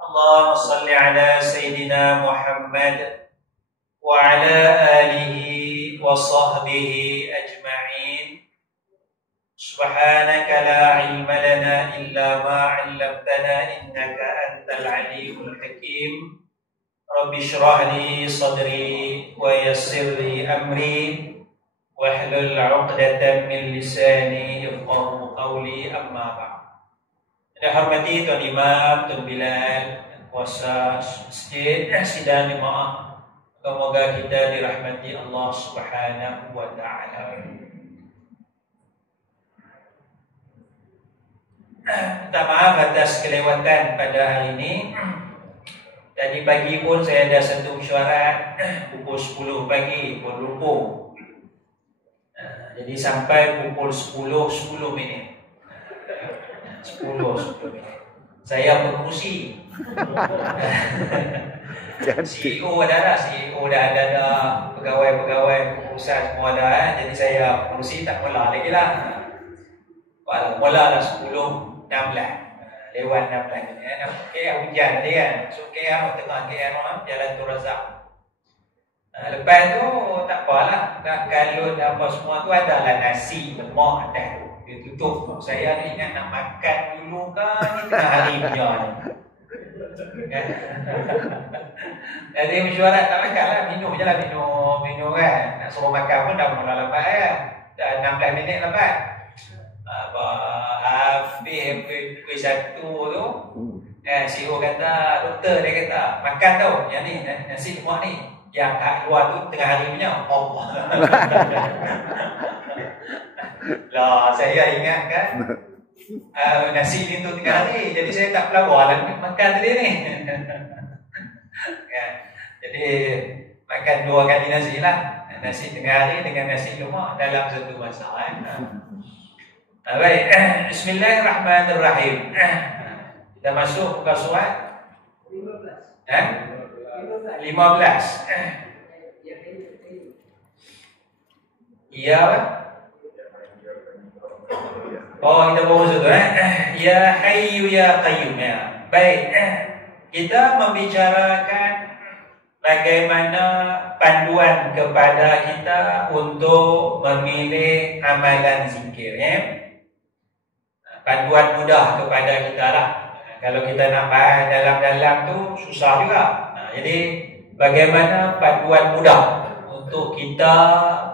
اللهم صل على سيدنا محمد وعلى آله وصحبه أجمعين. سبحانك لا علم لنا إلا ما علمتنا إنك أنت العليم الحكيم. رب اشرح لي صدري ويسر لي أمري واحلل عقدة من لساني يفقهوا قولي. أما بعد. Yang hormati Tuan Imam, Tuan Bilal, kuasa masjid, sidang jemaah, semoga kita dirahmati Allah Subhanahu wa taala. Minta maaf atas kelewatan pada hari ini. Tadi pagi pun saya ada satu mesyuarat pukul 10 pagi, pun lupa. Jadi sampai pukul 10 minit. 10 minit. Saya berkerusi. CEO dah ada pegawai-pegawai pengurusan semua dah. Jadi saya berkerusi tak mula lagi lah. Mula dah 10.16. Lewat 16 ni. KL hujan tadi kan. So KL tengah KL Jalan Tun Razak. Lepas tu tak apalah. Kalau apa semua tu adalah nasi lemak atas tu. Dia tutup. Saya ni ingat nak makan dulu kan, ni tengah hari punya ni. Jadi mesyuarat tak makan lah, minum je lah, minum kan. Nak suruh makan pun dah mula lambat kan. Dah 16 minit lambat. Habis pukul 1 tu, CEO kata, doktor dia kata, makan tau yang ni, nasi lemak ni. Yang kat luar tu tengah hari punya. Allah. Lah, saya ingat kan nasi ni tu tengah hari. Jadi saya tak pelawar lah makan tadi ni. Kan? Jadi makan 2 kali nasi lah. Nasi tengah hari dengan nasi lemak dalam satu masa kan? Baik. Bismillahirrahmanirrahim. Kita masuk buka surat 15. 15. Ya. Oh, kita bawa satu Ya Hayyu Ya Qayyum ya. Baik. Kita membicarakan bagaimana panduan kepada kita untuk memilih amalan zikir ya. Panduan mudah kepada kita lah. Kalau kita nak bahas dalam-dalam tu susah juga. Jadi bagaimana panduan mudah untuk kita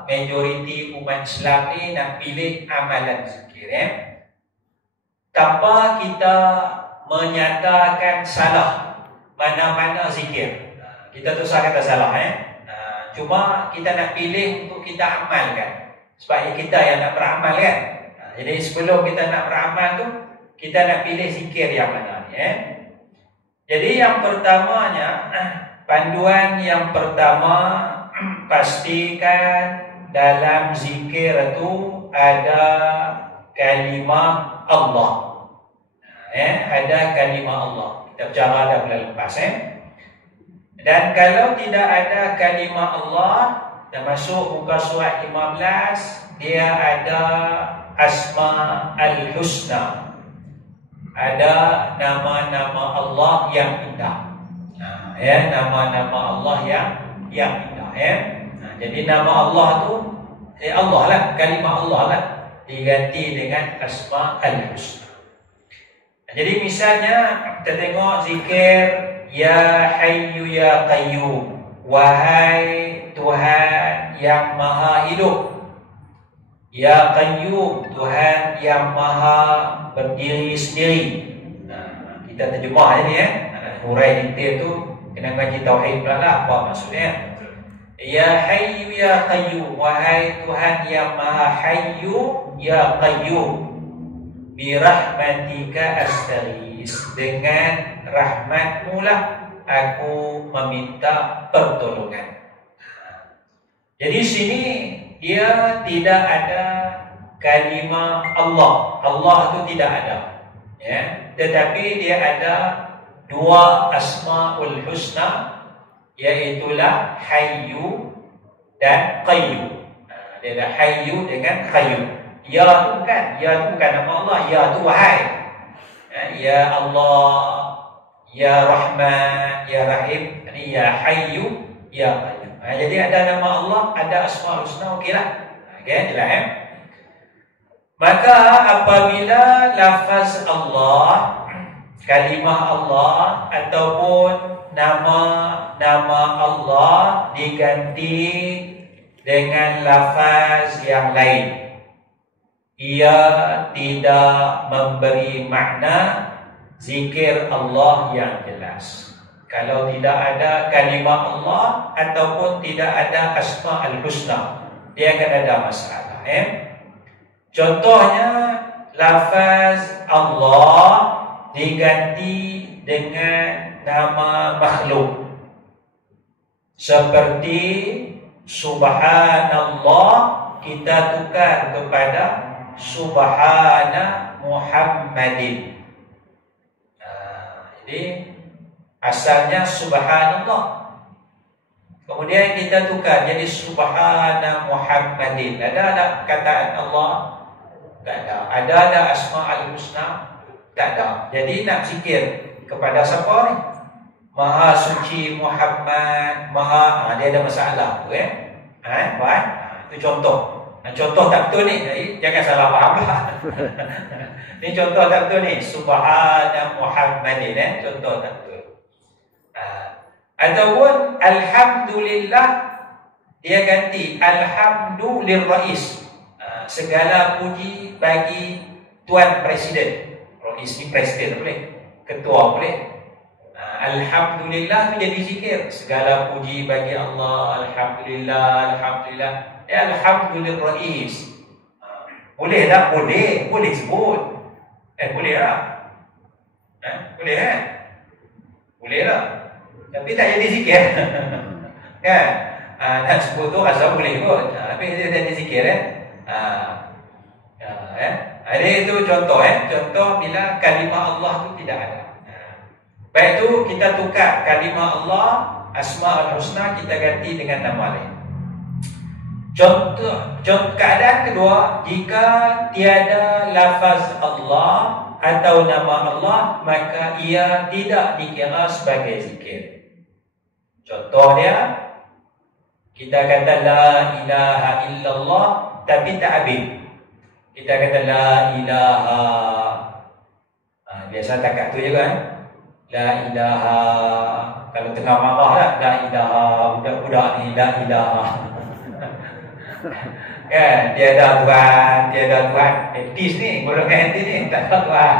majoriti umat Islam ni nak pilih amalan zikir ya. Tanpa kita menyatakan salah mana-mana zikir. Kita tu kata salah ya. Cuma kita nak pilih untuk kita amalkan. Sebab kita yang nak beramal kan. Jadi sebelum kita nak beramal tu, kita nak pilih zikir yang mana ya. Jadi yang pertamanya, panduan yang pertama, pastikan dalam zikir itu ada kalimah Allah. Ada kalimah Allah. Kita bicara dah bulan lepas Dan kalau tidak ada kalimah Allah, termasuk muka surat 15, dia ada Asma al-Husna. Ada nama-nama Allah yang indah. Nama-nama Allah yang indah jadi nama Allah tu Allah lah, kalimah Allah lah diganti dengan Asma al-Husna. Jadi misalnya kita tengok zikir Ya Hayyu Ya Qayyum, wahai Tuhan yang Maha Hidup. Ya Qayyum, Tuhan yang Maha berdiri sendiri. Kita terjemah je ni hurai detail tu kena ngaji tauhid pula lah apa maksudnya. Ya Hayyu Ya Qayyum, wahai Tuhan yang Maha Hayyu Ya Qayyum, bi rahmatika astaghis, dengan rahmatmu lah aku meminta pertolongan. Jadi sini dia tidak ada kalimah Allah. Allah tu tidak ada ya. Tetapi dia ada dua Asmaul Husna, iaitulah Hayyu dan Qayyum. Dia ada Hayyu dengan Qayyum. Ya tu bukan nama Allah. Ya tu wahai. Ya Allah, Ya Rahman, Ya Rahim, ini Ya Hayyu, Ya Qayyum. Jadi ada nama Allah, ada Asmaul Husna, okeylah. Okey, jelas Maka apabila lafaz Allah, kalimah Allah ataupun nama Allah diganti dengan lafaz yang lain, ia tidak memberi makna zikir Allah yang jelas. Kalau tidak ada kalimah Allah ataupun tidak ada Asmaul Husna, dia akan ada masalah. Contohnya lafaz Allah diganti dengan nama makhluk, seperti Subhanallah kita tukar kepada Subhana Muhammadin. Jadi asalnya Subhanallah, kemudian kita tukar jadi Subhana Muhammadin. Ada kataan Allah? Tak ada. Ada Asmaul Husna? Tak ada. Jadi nak zikir kepada siapa ni? Maha suci Muhammad, dia ada masalah tu baik. Itu contoh. Contoh tak betul ni. Jadi jangan salah faham lah. Ni contoh tak betul ni. Subhana Muhammadin, contoh tak betul. Ataupun Alhamdulillah, dia ganti Alhamdulillah. Segala puji bagi Tuan Presiden. Rais ni presiden boleh, ketua boleh. Alhamdulillah tu jadi zikir. Segala puji bagi Allah, Alhamdulillah, Alhamdulillah. Alhamdulillah Rais. Boleh tak? Boleh sebut. Boleh lah. Boleh Boleh lah. Tapi tak jadi zikir. Kan? Nak sebut tu rasa boleh kot. Tapi dia jadi zikir Ini itu contoh contoh bila kalimah Allah tu tidak ada. Baik tu kita tukar kalimah Allah, Asmaul Husna, kita ganti dengan nama lain. Contoh keadaan kedua, jika tiada lafaz Allah atau nama Allah, maka ia tidak dikira sebagai zikir. Contoh dia, kita kata la ilaha illallah tapi tak habis. Kita kata la ilaha, biasa takat tu juga la ilaha. Kalau tengah marah lah, la ilaha, budak-budak ni la ilaha. Kan, tiada Tuhan. Etis ni, golongan etis ni, tak ada Tuhan.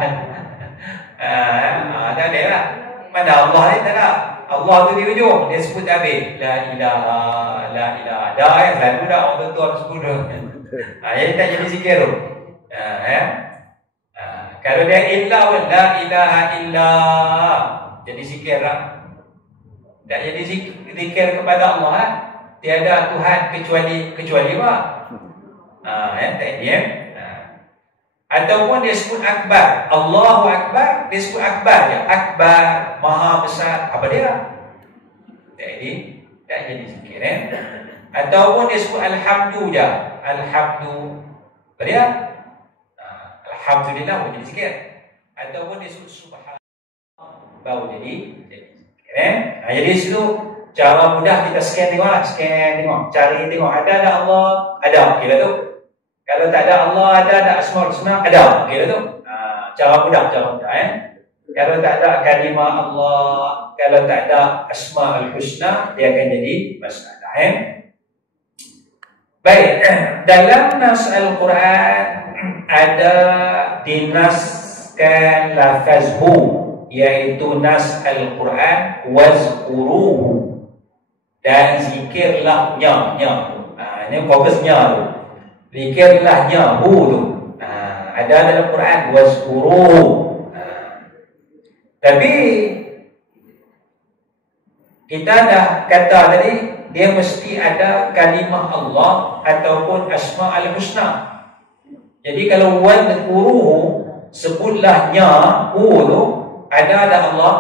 Tak ada lah. Mana Allah ni tak ada. Allah tu di ujung, dia sebut habis la ilaha, la ilaha. Dah selalu dah orang tu orang sebut dah. Jadi tak jadi zikir tu. Kalau dia illa wa la ilaha illa, jadi zikir lah. Tak jadi zikir kepada Allah tiada Tuhan kecuali apa? Tak dia. Ataupun dia sebut akbar, Allahu akbar, dia sebut akbar je. Akbar, maha besar, apa dia? Tak jadi zikir. Ataupun dia sebut alhamdu je. Alhamdu, apa dia? Alhamdulillah boleh jadi zikir. Ataupun dia sebut subhanallah baru jadi zikir. Jadi situ cara mudah kita scan tengok, cari tengok ada Allah, ada, okeylah tu. Kalau tak ada Allah, ada Asmaul Husna, ada, okeylah tu. Cara mudah. Kalau tak ada kalimah Allah, kalau tak ada Asmaul Husna, dia akan jadi masalah. Baik, dalam nas Al-Quran ada dinaskan lafaz hu, iaitu nas Al-Quran wazkuruhu, dan zikirlah nya. Ini fokusnya tu. Zikirlah nya hu tu. Ada dalam Quran wazkuruhu. Tapi kita dah kata tadi, dia mesti ada kalimah Allah ataupun Asmaul Husna. Jadi kalau wazkuruhu, sebutlah nya hu tu, ada Allah?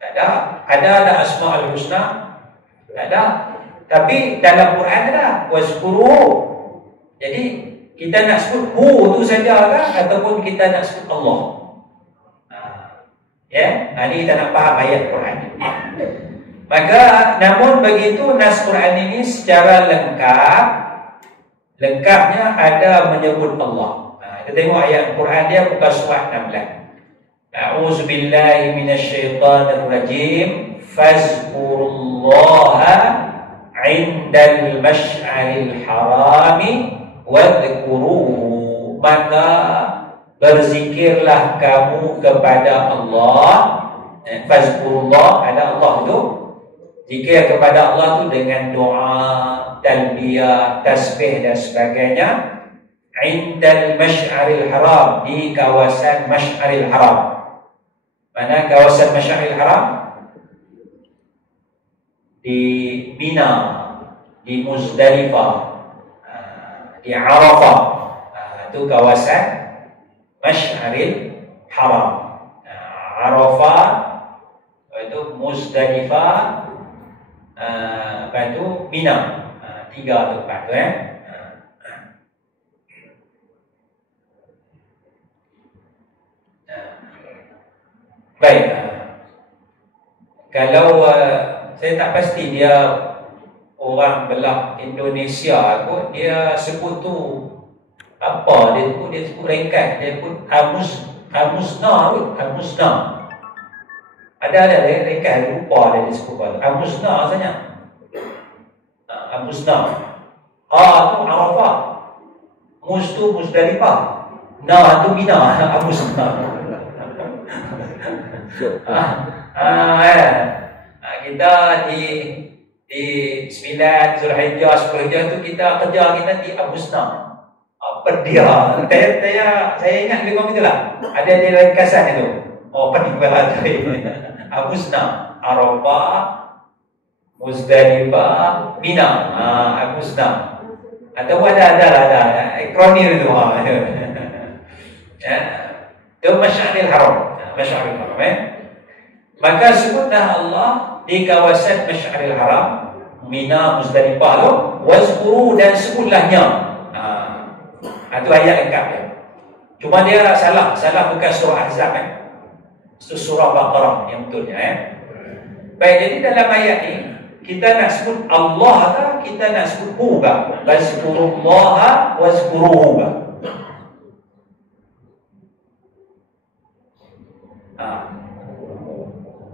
Tak ada. Ada Asmaul Husna? Tak ada. Tapi dalam Quran ada wazkuruhu. Jadi kita nak sebut hu tu saja kan, ataupun kita nak sebut Allah? Ya, ini kita nak faham ayat Quran. Maka namun begitu nas Quran ini secara lengkapnya ada menyebut Allah. Kita tengok ayat Quran dia buka surat 16. A'udzubillahi minasyaitonir rajim. Fazkurullaha 'indal masy'aril harami wadhkuruhu. Maka berzikirlah kamu kepada Allah. Fazkurullah, ada Allah tu. Zikir kepada Allah tu dengan doa, talbiyah, tasbih dan sebagainya. Indal masy'aril haram, di kawasan masy'aril haram. Mana kawasan masy'aril haram? Di Mina, di Muzdalifah, di Arafah. Itu kawasan masy'aril haram. Arafah, itu Muzdalifah, lepas tu Mina. Tiga tempat tu Baik. Kalau saya tak pasti dia orang belah Indonesia kot, dia sebut tu apa, dia sebut ringkas, dia sebut Amusna kot, Amusna. Ada ringkas lupa dia sebut apa. Amusna saja. Amusna. Tu Arafah. Mus tu Muzdalifah. Na tu Mina, Amusna. Kita di 9 Zulhijjah, 10 Hijjah tu kita kerja kita di Abusna. Apa dia? Saya ingat lebih kurang itulah. Ada di ringkasan itu. Pening kepala saya. Abusna, Arafah, Muzdalifah, Mina. Abusna. Atau ada akronim itu. Itu Masy'aril Haram. Masy'aril Haram. Maka sebutlah Allah di kawasan Masy'aril Haram, Mina, Muzdalifah tu, wazkuru, dan sebutlah-nya. Itu ayat lengkap dia. Cuma dia salah bukan surah Ahzab Itu surah Baqarah yang betulnya Baik, jadi dalam ayat ni kita nak sebut Allah atau kita nak sebut Hu ke? Wazkurullaha wazkuruhu ke?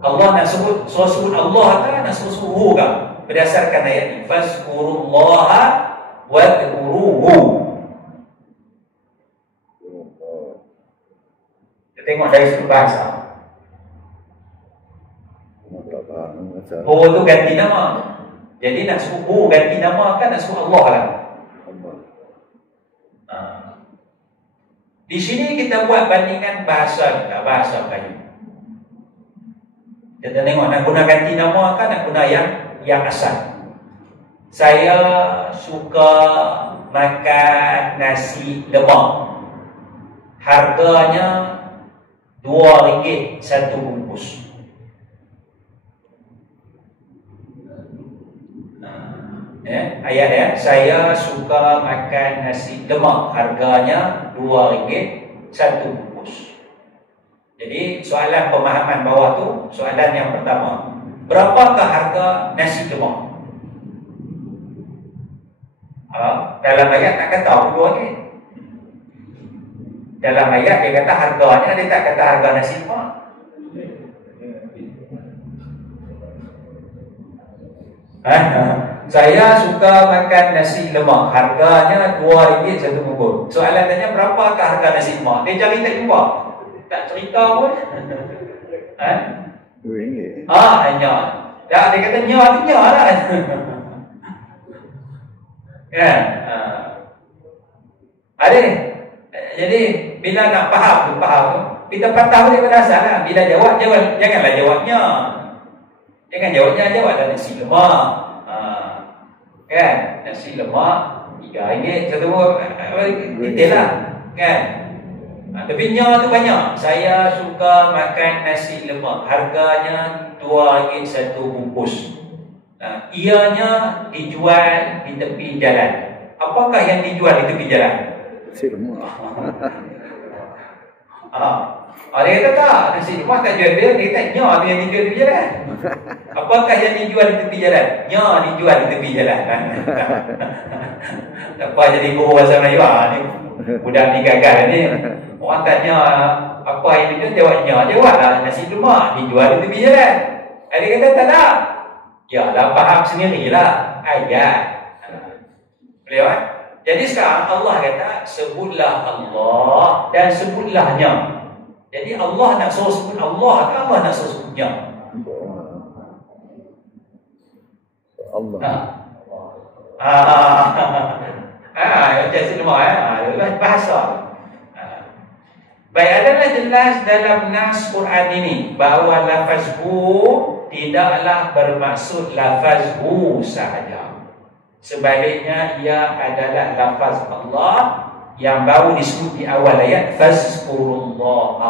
Allah nak sebut, so sebut Allah ke nak sebut Hu ke? Berdasarkan ayat ini, fazkurullaha wadhkuruhu. Kita tengok dari sudut bahasa. Hu tu ganti nama. Jadi nak sebut Hu ganti nama kan nak sebut Allah lah. Di sini kita buat bandingan bahasa kita, bahasa Melayu. Kita tengok nak guna ganti nama kan nak guna yang asal. Saya suka makan nasi lemak. Harganya RM2 satu bungkus. Ayat saya suka makan nasi lemak. Harganya RM2 satu bungkus. Jadi soalan pemahaman bawah tu, soalan yang pertama, berapakah harga nasi lemak? Dalam ayat tak kata RM2. Dalam ayat dia kata harganya, dia tak kata harga nasi lemak. Saya suka makan nasi lemak. Harganya RM2 satu bungkus. Soalan tanya berapakah harga nasi lemak? Dia cari tak jumpa. Tak cerita pun. RM2. Hanya. Dia kata nya tu nya lah. Kan? Ada. Jadi bila nak faham tu, kita patah daripada asal lah. Bila jawab, janganlah jawabnya. Jangan jawabnya, jawab nasi lemak. Kan? Nasi lemak RM3 satu detail lah. Kan? Tapi nya tu banyak. Saya suka makan nasi lemak. Harganya RM2 satu bungkus. Ianya dijual di tepi jalan. Apakah yang dijual di tepi jalan? Nasi lemak. Dia kata tak, nasi lemak tak jual dia. Dia kata, nya tu yang dijual di tepi jalan. Apakah yang dijual di tepi jalan? Nya dijual di tepi jalan. Tak apa jadi guru bahasa Melayu ni. Budak ni gagal ni. Orang tanya apa yang dijual, jawabnya. Jawablah nasi lemak dijual di tepi jalan. Dia kata tak nak. Yalah, faham sendirilah ayat. Boleh kan? Jadi sekarang Allah kata, sebutlah Allah dan sebutlah-Nya. Jadi Allah nak suruh sebut Allah atau Allah nak suruh sebutnya? Allah. Macam semua itulah bahasa. Baik, adalah jelas dalam nas Quran ini bahawa lafaz hu tidaklah bermaksud lafaz hu sahaja. Sebaliknya ia adalah lafaz Allah yang baru disebut di awal ayat, fazkurullah.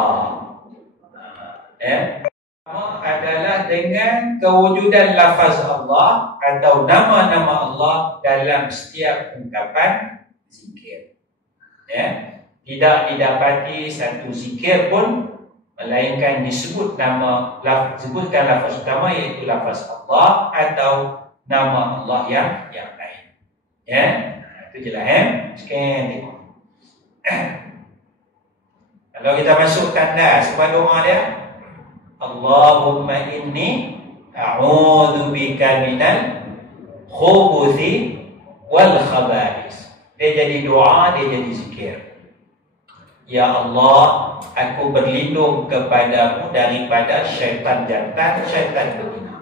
Adalah dengan kewujudan lafaz Allah atau nama-nama Allah dalam setiap ungkapan zikir. Tidak didapati satu zikir pun melainkan disebutkan lafaz utama, iaitu lafaz Allah atau nama Allah yang lain. Itu jelas. Sekian tengok. Kalau kita masuk tanda sebab doa dia, Allahumma inni a'udzu bika minal khubuthi wal khaba'is. Dia jadi doa, dia jadi zikir. Ya Allah, aku berlindung kepadamu daripada syaitan jantan, syaitan betina.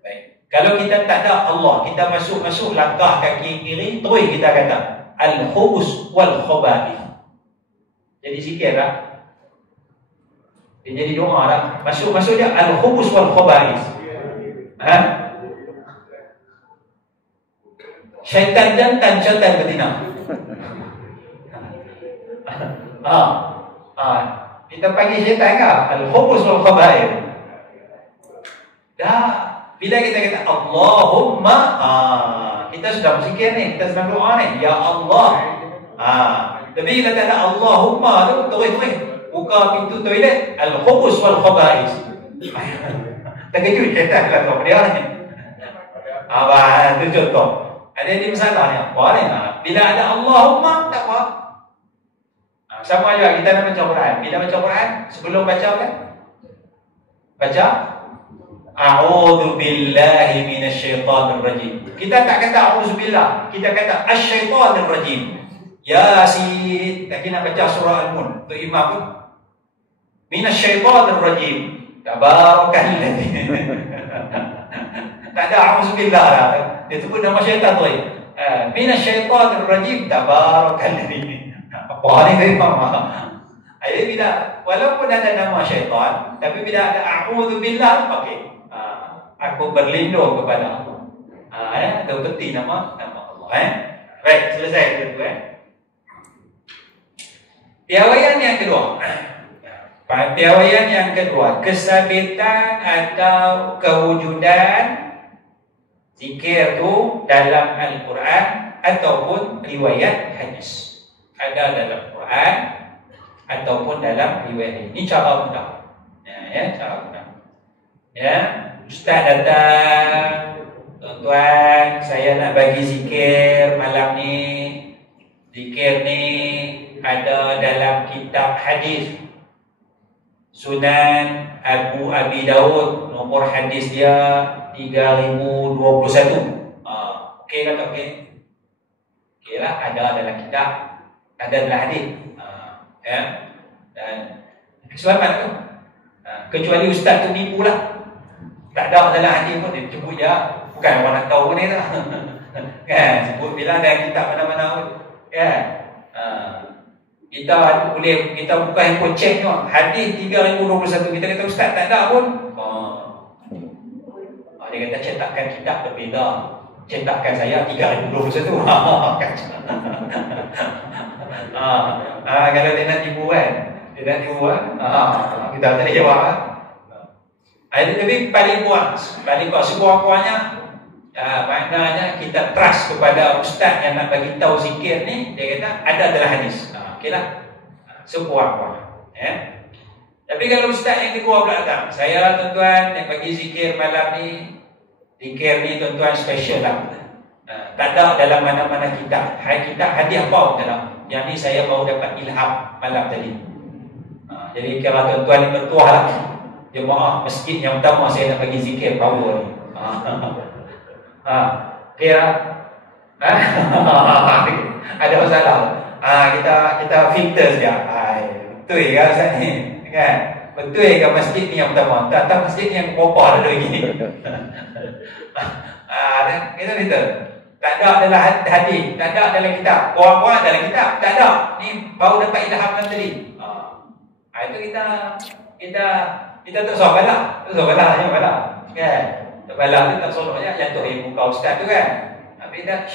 Baik. Kalau kita tak ada Allah, kita masuk langkah kaki kiri, terus kita kata al-khubus wal khaba'is. Jadi zikir lah. Dia jadi doa lah. Masuk dia al-khubus wal khaba'is. Syaitan jantan, syaitan betina. Kita panggil syaitan ke? Al-khubus wal khaba'is. Dah. Bila kita kata Allahumma, kita sudah berzikir ni, kita sedang doa ni, ya Allah. Tapi kita tak ada Allahumma tu, terus buka pintu toilet, al-khubus wal khaba'is. Terkejut syaitan lah kau dia ni. Itu contoh. Ada ni masalah ni. Apa ni? Bila ada Allahumma, tak apa. Sama juga kita nak baca Quran. Bila baca Quran, sebelum baca kan? Baca A'udzu billahi minasyaitonir rajim. Kita tak kata a'udzu billah, kita kata asyaitonir rajim. Yasin. Lagi nak baca surah Al-Mulk untuk imam pun minasyaitonir rajim. Tabarakalladzi. Tak ada a'udzu billah lah. Dia sebut nama syaitan tu. Minasyaitonir rajim. Tabarakalladzi. Apa ni imam? Jadi bila walaupun ada nama syaitan, tapi bila ada a'udzu billah, okey. Aku berlindung kepada Allah. Itu penting nama Allah. Baik, selesai itu. Piawaian yang kedua. Piawaian yang kedua, kesabitan atau kewujudan zikir itu dalam Al-Quran ataupun riwayat hadis. Ada dalam Quran ataupun dalam riwayat. Ini cara mudah. Cara mudah. Ustaz datang, tuan-tuan, saya nak bagi zikir malam ni. Zikir ni ada dalam kitab hadis Sunan Abu Abi Daud, nomor hadis dia 3021. Okey ke tak okey? Okey lah, ada dalam kitab, ada dalam hadis. Dan selamat tu. Kecuali ustaz tu nipu lah. Tak ada dalam hadis pun dia sebut je. Bukan orang nak tahu pun ni tak. Kan? Sebut bilang dalam kitab mana-mana pun. Kan? Kita boleh, kita buka handphone check tengok. Hadis 3021. Kita kata ustaz tak ada pun. Dia kata cetakan kitab berbeza. Cetakan saya 3021. Kalau dia nak tipu kan. Dia nak tipu kan. Kita tak boleh jawab kan. Tapi paling kuat sekurang-kurangnya maknanya kita trust kepada ustaz yang nak bagi tahu zikir ni. Dia kata ada dalam hadis. Okeylah, sekurang-kurangnya Tapi kalau ustaz yang kedua pula datang, saya tuan-tuan yang bagi zikir malam ni, zikir ni tuan-tuan special lah. Tak ada dalam mana-mana kitab. Kitab hadiah apa pun tak ada. Yang ni saya baru dapat ilham malam tadi. Jadi kalau tuan-tuan ni bertuah lah, jemaah masjid yang pertama saya nak bagi zikir power ni. Kira ada masalah. Kita filter sekejap. Betul ke Ustaz ni? Kan? Betul ke masjid ni yang pertama? Tak masjid ni yang berapa ada lagi. Kita filter. Tak ada dalam hadis, tak ada dalam kitab. Orang-orang dalam kitab, tak ada. Ni baru dapat ilham tadi. Itu kita tak soal balak. Tak soal balak je balak. Kan? Tak balak tu tak solok je jatuh muka ustaz tu kan. Habis dah,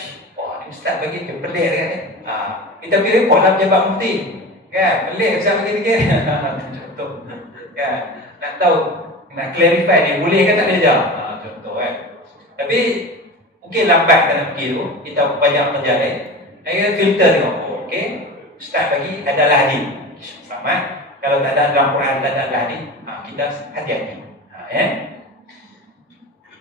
ni ustaz bagi tu pelik kan ni. Kita pergi report lah pejabat mufti. Kan? Pelik ustaz bagi fikir. Contoh. Kan? Nak tahu, nak clarify ni boleh ke tak boleh je. Contoh kan. Tapi mungkin lambat kita nak pergi tu, kita banyak menjalin. Kita filter tengok. Okey, ustaz bagi adalah hadis. Selamat. Kalau tak ada dalam Quran, tak ada dalam hadis, kita hati-hati.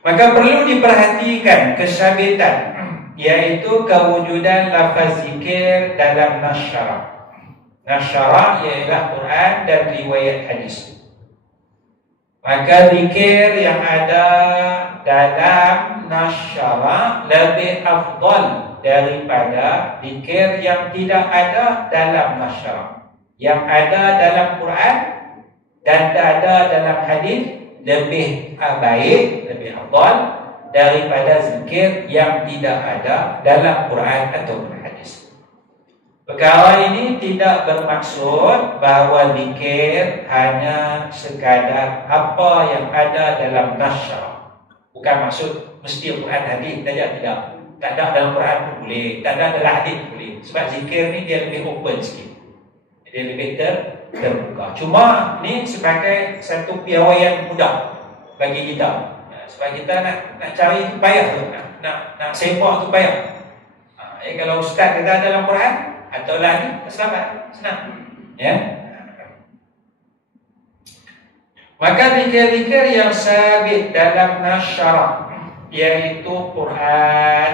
Maka perlu diperhatikan kesabitan, iaitu kewujudan lafaz zikir dalam nasyara. Nasyara ialah Quran dan riwayat hadis. Maka zikir yang ada dalam nasyara lebih afdal daripada zikir yang tidak ada dalam nasyara. Yang ada dalam Quran dan tak ada dalam hadis lebih baik, lebih afdal daripada zikir yang tidak ada dalam Quran atau hadis. Perkara ini tidak bermaksud bahawa zikir hanya sekadar apa yang ada dalam nasyara. Bukan maksud mesti Quran hadis saja, tidak. Tak ada dalam Quran pun boleh, tak ada dalam hadis pun boleh. Sebab zikir ni dia lebih open sikit. Dia lebih terbuka. Cuma ni sebagai satu piawaian mudah bagi kita. Sebab kita nak cari tu payah tu, nak sepak tu payah. Kalau ustaz kita ada dalam Quran atau lain, selamat, senang. Ya. Maka zikir-zikir yang sabit dalam nasyara, iaitu Quran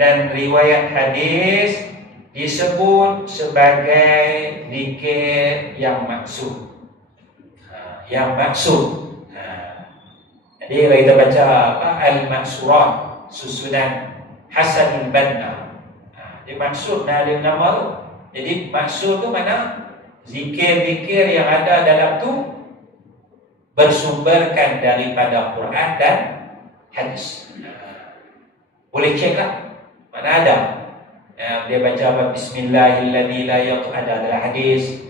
dan riwayat hadis, disebut sebagai zikir yang maksud. Yang maksud. Jadi kalau kita baca Al-Maksurat susunan Hasan al-Banna, dia maksud dalam nama tu. Jadi maksud tu mana? Zikir-zikir yang ada dalam tu bersumberkan daripada Quran dan hadis. Boleh cek lah mana ada. Dia baca Bismillahirrahmanirrahim ada dalam hadis.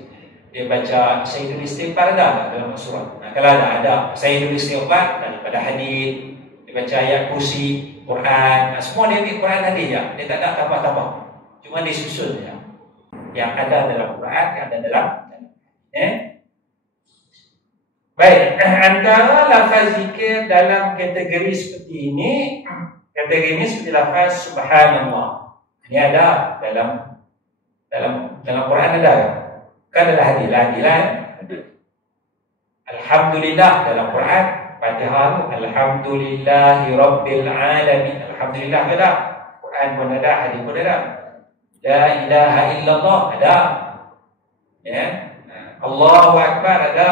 Dia baca Sayyidul Istighfar ada dalam surat. Kalau ada Sayyidul Istighfar daripada hadis. Dia baca ayat kursi, Quran, semua dia ambil Quran hadis je. Dia tak ada tambah-tambah. Cuma disusun je. Yang ada dalam Quran, yang ada dalam Baik, antara lafaz zikir dalam kategori seperti ini, kategori ini seperti lafaz subhanallah. Ini ada dalam Quran ada kan dalam hadis lah. Alhamdulillah dalam Quran Fatihah alhamdulillahi rabbil alamin. Alhamdulillah ada. Quran pun ada, hadis pun ada. La ilaha illallah ada. Ya. Allahu akbar ada.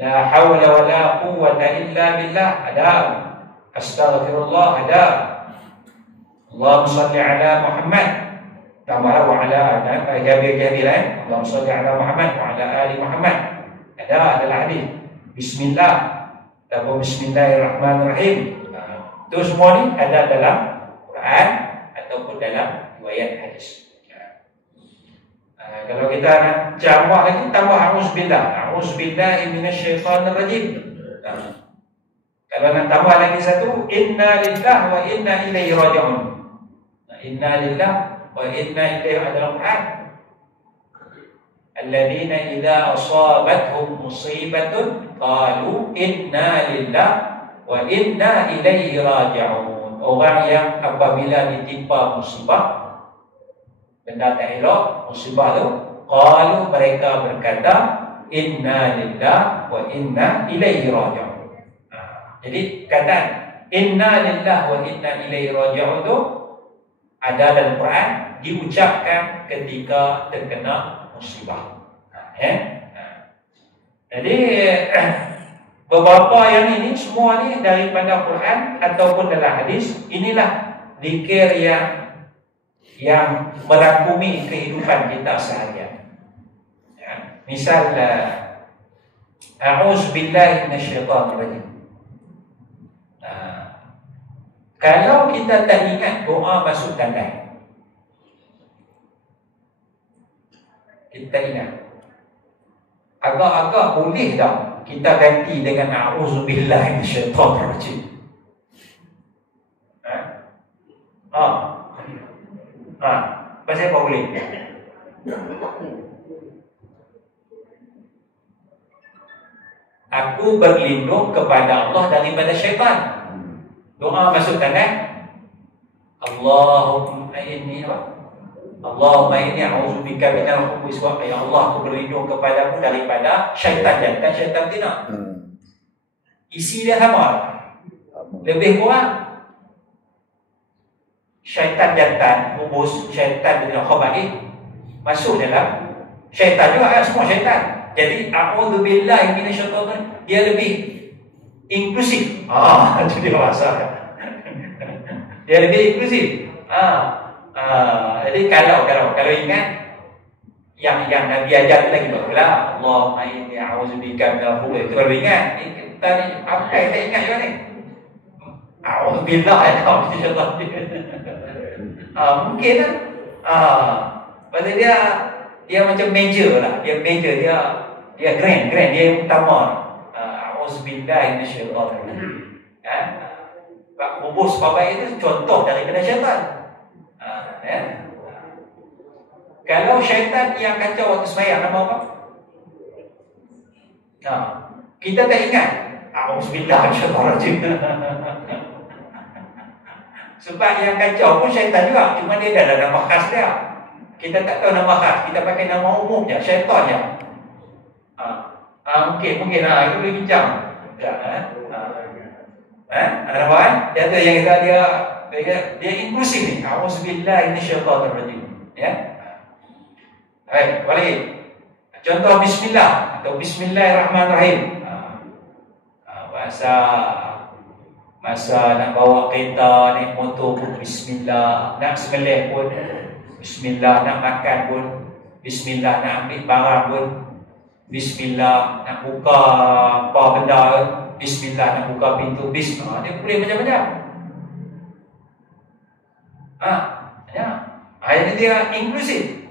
La hawla wala quwwata illa billah ada. Astaghfirullah ada. Allahumma salli ala Muhammad tambah wa ala jabir lain. Allahumma salli ala Muhammad wa ala ali Muhammad ada dalam hadis. Bismillah atau Bismillahirrahmanirrahim. Itu semua ni ada dalam Quran ataupun dalam riwayat hadis. Kalau kita nak jamak lagi, tambah a'udzubillah. A'udzubillahi minasyaitonirrajim. Kalau nak tambah lagi satu, inna lillahi wa inna ilaihi raji'un. Inna lillahi wa inna ilaihi adalah Quran. Alladzina idza asabathum musibatun qalu inna lillahi wa inna ilaihi raji'un. Orang yang apabila ditimpa musibah, benda tak elok, musibah tu, qalu mereka berkata inna lillahi wa inna ilaihi raji'un. Jadi kata inna lillahi wa inna ilaihi raji'un itu ada dalam Quran, diucapkan ketika terkena musibah. Jadi beberapa yang ini semua ni daripada Quran ataupun dalam hadis. Inilah zikir yang merangkumi kehidupan kita seharian. Misal a'udzubillahi minasyaitanir rajim. Kalau kita tak ingat doa masuk tandai, kita ingat, agak-agak boleh tak kita ganti dengan a'udzubillahi minasyaitanir rajim? Pasal apa boleh? Aku berlindung kepada Allah daripada syaitan. Doa masuk tangan. Allahumma inni a'udzubika minal khubuthi wal khaba'ith. Ya Allah, aku berlindung kepadamu daripada syaitan jantan, syaitan betina. Isi dia sama. Lebih kurang syaitan jantan, khubus, syaitan betina, khaba'ith masuk dalam syaitan juga, semua syaitan. Jadi a'udzubillahi minasyaitonir, dia lebih inklusif. Itu dia bahasa. Dia lebih inklusif. Jadi kalau ingat yang Nabi ajar lagi baguslah. Allahumma inni a'udzubika minal khubuthi. Itu kalau ingat, kita ni apa yang tak ingat juga ni? A'udzubillahi minasyaitonir. Mungkin pasal dia macam major lah. Dia major, dia grand, dia utama. A'udzubillahi minasyaitonir. Khubus khaba'ith itu contoh daripada syaitan. Kalau syaitan yang kacau waktu sembahyang, nama apa? Kita tak ingat. A'udzubillahi minasyaitonir rajim. Sebab yang kacau pun syaitan juga, cuma dia dah ada nama khas dia. Kita tak tahu nama khas, kita pakai nama umum je, syaitan je. Mungkin itu boleh bincang. Ada apa kan? Dia yang kata dia inklusif ni. A'udzubillahi minasyaitonir rajim. Ya. Baik, balik. Contoh bismillah atau bismillahirrahmanirrahim. Masa nak bawa kereta, naik motor pun bismillah, nak sembelih pun bismillah, nak makan pun bismillah, nak ambil barang pun bismillah, nak buka apa benda bismillah, nak buka pintu bismillah. Dia boleh macam-macam. Ini dia inklusif.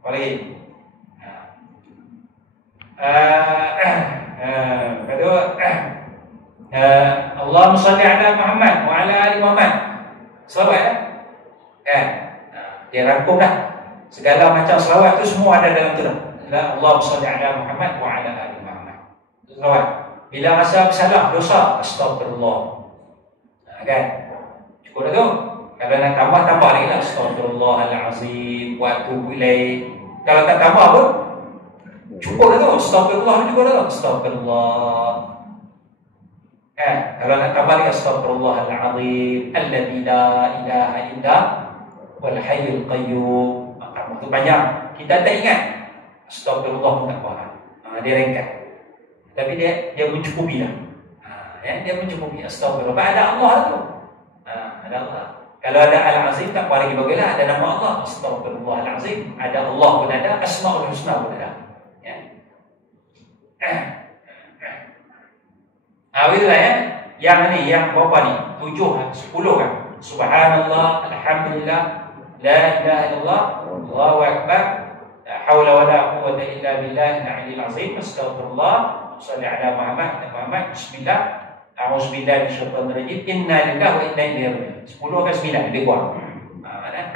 Apa lagi? Kedua, Allahumma salli ala Muhammad wa ala ali Muhammad. Selawat dia rangkum dah. Segala macam selawat tu semua ada dalam tu dah. Allahumma salli ala Muhammad wa ala ali Muhammad. Selawat. Bila rasa bersalah, dosa, astagfirullah. Kan? Cukup dah tu. Kalau nak tambah lagi lah. Astagfirullahalazim wa atubu ilaih. Kalau tak tambah pun cukup dah tu. Astagfirullah juga dah tu. Astagfirullah. Kalau nak tambah lagi, astagfirullahalazim alladzi la ilaha illa wal hayyul qayyum. Itu banyak. Kita tak ingat. Astagfirullah pun tak faham. Dia ringkas. Tapi dia mencukupi dah. Dia mencukupi. Astagfirullah. Ada Allah tu. Ada Allah. Kalau ada Al-Azim, tak apa lagi bagailah. Ada nama Allah. Astagfirullahalazim. Ada Allah pun ada. Asma'ul Husna pun ada. Itulah yang ni, yang berapa ni? 7, 10 kan? Subhanallah, Alhamdulillah, La ilaha illallah, Allahu Akbar, La hawla wa la quwwata illa billahi al-'aliyyil 'azim, Astaghfirullah, Shalli ala Muhammad, Bismillah, A'udzubillahi minasyaitonir rajim, Inna lillahi wa inna ilaihi raji'un. 10 ke 9 lebih kurang.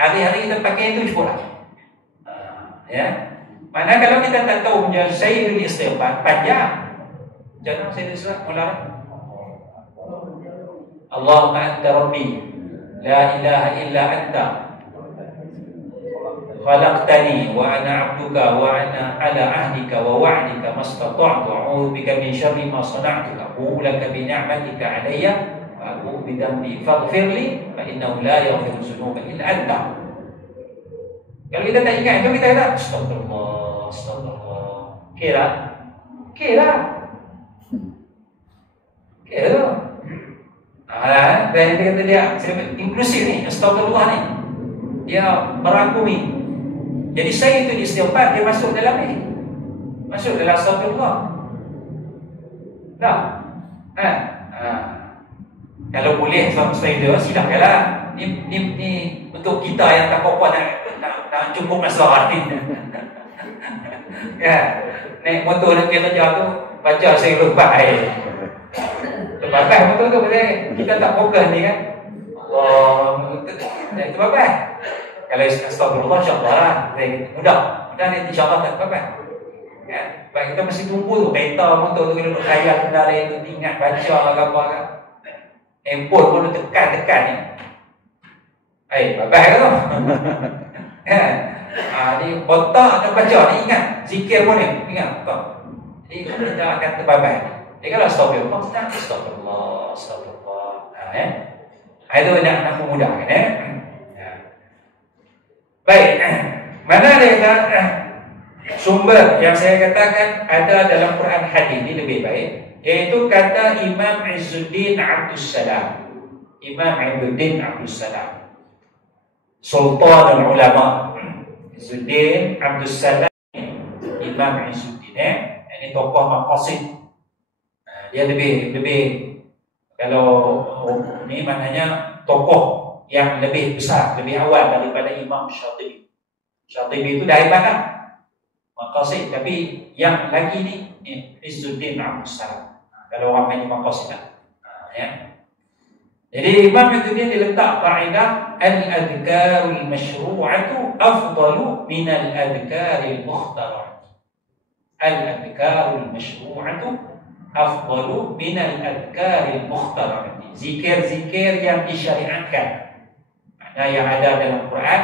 Hari-hari kita pakai itu cukup lah. Mana kalau kita tak tahu menjadi sayyidul istighfar, panjang. Jangan sayyidul istighfar mula. Allahumma anta rabbi, la ilaha illa anta, khalaqtani wa ana 'abduka wa ana 'ala 'ahdika wa wa'dika mastata'tu a'udzu bika min syarri ma sana'tu aqulu laka bi ni'matika 'alayya wa aqulu bi dhanbi faghfir li fa innahu la yaghfiru dzunuba illa anta. Kalau kita tak ingat itu, kita kata astagfirullah, astagfirullah. Kira tu. Dan dia kata dia inklusif ni, astagfirullah ni. Dia merangkumi. Jadi saya itu istighfar, dia masuk dalam ni. Masuk dalam astagfirullah. Tak? Kalau boleh saya dia silakanlah. Ni untuk kita yang tak apa nak cukup masalah ni. Ya. Naik motor nak pergi kerja tu baca saya lupa air. Lepas motor tu kita tak fokus ni kan. Allah, itu apa? Kalau astagfirullah insya-Allah lah. Mudah nanti insya-Allah tak apa-apa. Ya, sebab kita mesti tunggu tu kereta motor tu kena duduk khayal benda lain tu, ingat baca apa kan. Handphone pun tekan ni. Bapak ke tu? Kan? Ni otak nak baca ni ingat, zikir pun ni ingat betul. Jadi kita akan terbabai. Jadi kalau astagfirullah, astagfirullah. Itu nak memudahkan Baik. Mana dia kata sumber yang saya katakan ada dalam Quran hadis ini lebih baik, iaitu kata Imam Izzuddin Abdus Salam. Imam Izzuddin Abdus Salam, Sultan Ulama. Izzuddin Abdus Salam, Imam Izzuddin ini tokoh maqasid. Dia lebih kalau ini maknanya tokoh yang lebih besar, lebih awal daripada Imam Syatibi. Syatibi itu dah hebat kan? Maqasid, tapi yang lagi ni Izzuddin Abdus Salam. Kalau orang main maqasid lah. Jadi Imam Izzuddin diletak kaedah al-adhkarul masyru'atu afdalu min al-adhkaril mukhtarah. Al-adhkarul masyru'atu afdalu min al-adhkaril mukhtarah. Zikir-zikir yang disyariatkan, makna yang ada dalam Quran,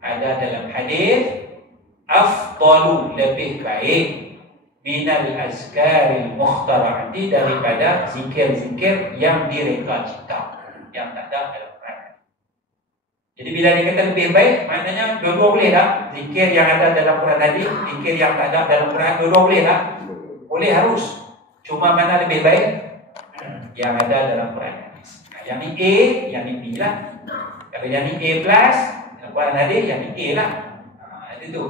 ada dalam hadis, afdalu lebih baik minal azkaril mukhtara'ati daripada zikir-zikir yang direka cipta, yang tak ada dalam Quran. Jadi bila dia kata lebih baik, maknanya dua-dua boleh tak? Zikir yang ada dalam Quran tadi, zikir yang tak ada dalam Quran, dua-dua boleh tak? Boleh, harus. Cuma mana lebih baik? Yang ada dalam Quran. Yang ni A, yang ni B lah. Kalau yang ni A plus, dalam Quran tadi, yang ni A lah. Itu tu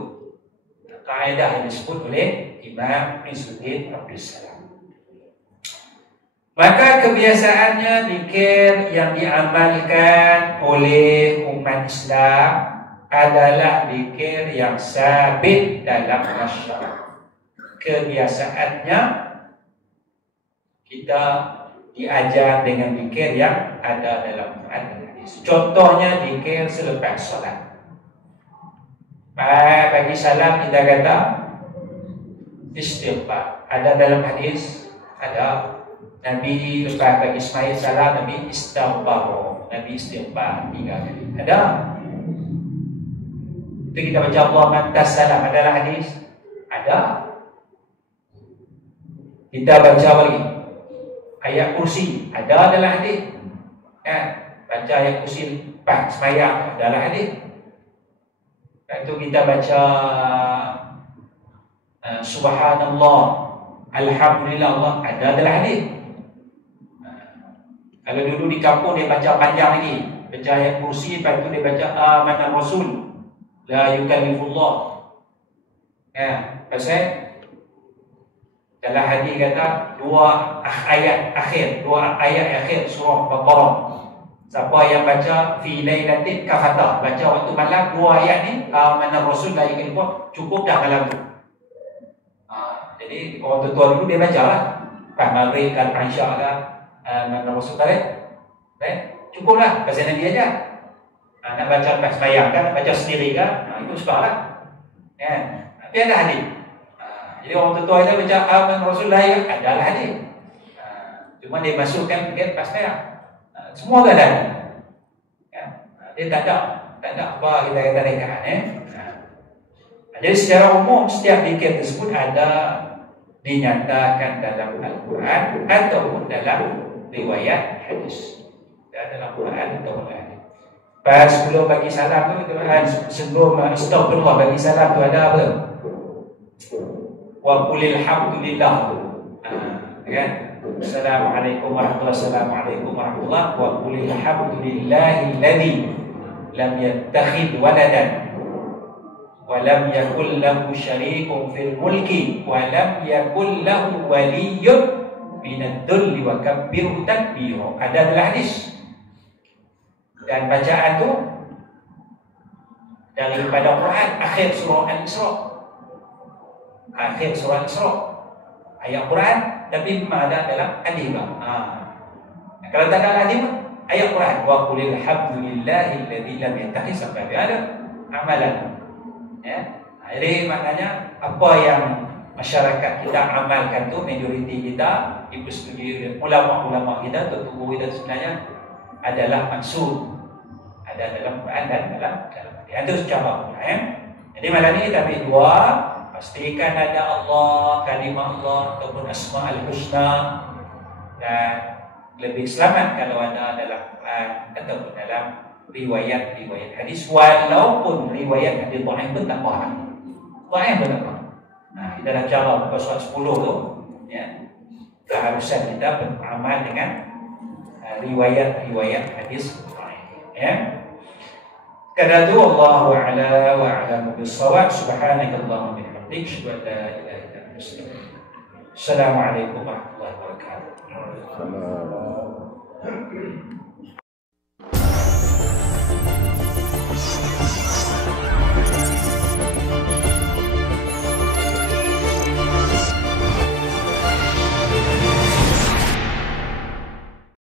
kaedah yang disebut oleh Imam Izzuddin Abdus Salam. Maka kebiasaannya zikir yang diamalkan oleh umat Islam adalah zikir yang sabit dalam masyarakat. Kebiasaannya kita diajar dengan zikir yang ada dalam Quran dan hadis. Contohnya zikir selepas solat. Bagi salam kita kata istighfar. Ada dalam hadis, ada Nabi lepas bagi Ismail salam, Nabi istighfar. Nabi istighfar 3 kali. Ada. Itu kita baca Allah mantas salam. Adalah hadis. Ada. Kita baca lagi ayat kursi. Ada dalam hadis. Baca ayat kursi lepas sembahyang. Adalah hadis. Itu kita baca subhanallah, alhamdulillah, Allah, ada dalam hadis. Kalau dulu di kampung dia baca panjang lagi, baca ayat kursi, lepas tu dia baca amanar rasul la yukallifullah. Pasal dalam hadis kata dua ayat akhir surah Baqarah, siapa yang baca fi lailatin kafatah, baca waktu malam dua ayat ni, amanar rasul la yukallifullah, cukup dah dalam tu. Jadi orang tua dulu dia baca lah, lepas maghrib kan, isyak lah, amanar rasul tadi, cukup lah, pasal Nabi aja. Nak baca lepas sembahyang kan, nak baca sendiri kan, itu sebab lah. Tapi ada hadis. Jadi orang tua itu baca amanar rasul la yukallifullah, adalah hadis. Cuma dia masukkan lepas sembahyang. Semua tak ada. Dia tak ada apa kita kata rekaan. Jadi secara umum setiap zikir tersebut ada dinyatakan dalam Al-Quran ataupun dalam riwayat hadis. Dalam Quran ataupun hadis. Pas sebelum bagi salam tu, sebelum astagfirullah bagi salam tu ada apa? Wa qulil hamdulillah. Kan? Assalamualaikum warahmatullahi wabarakatuh. Wa qulil hamdulillahi alladzi lam yattakhidh waladan wa lam yakul lahu syarikun fil mulki wa lam yakul lahu waliyyun minadh-dhulli wa kabbirhu takbira. Ada dalam hadis. Dan bacaan tu daripada Quran, akhir surah Al-Isra. Akhir surah Al-Isra. Ayat Quran, tapi memang ada dalam hadis. Kalau tak ada hadis, ayat Quran. Wa qulil hamdulillahi alladzi lam yattakhidh sampai ada amalan. Ya. Jadi maknanya apa yang masyarakat kita amalkan tu, majoriti kita, ibu studi ulama-ulama kita, tubuh kita sebenarnya adalah maksud ada dalam Quran dan dalam hadis secara umum. Jadi malam ni kita ambil dua, pastikan ada Allah, kalimah Allah ataupun asma'ul husna, dan lebih selamat kalau ada dalam Quran ataupun dalam riwayat hadis, walaupun riwayat hadis dhaif pun tak apa. Dhaif pun tak apa. Kita dah cara buka surat 10 tu, ya. Keharusan kita beramal dengan riwayat hadis dhaif, ya. Kada tu Allahu a'la wa a'lamu bis-shawab. Subhanakallahumma wa bihamdika asyhadu an la ilaha illa anta astaghfiruka. Assalamualaikum warahmatullahi wabarakatuh.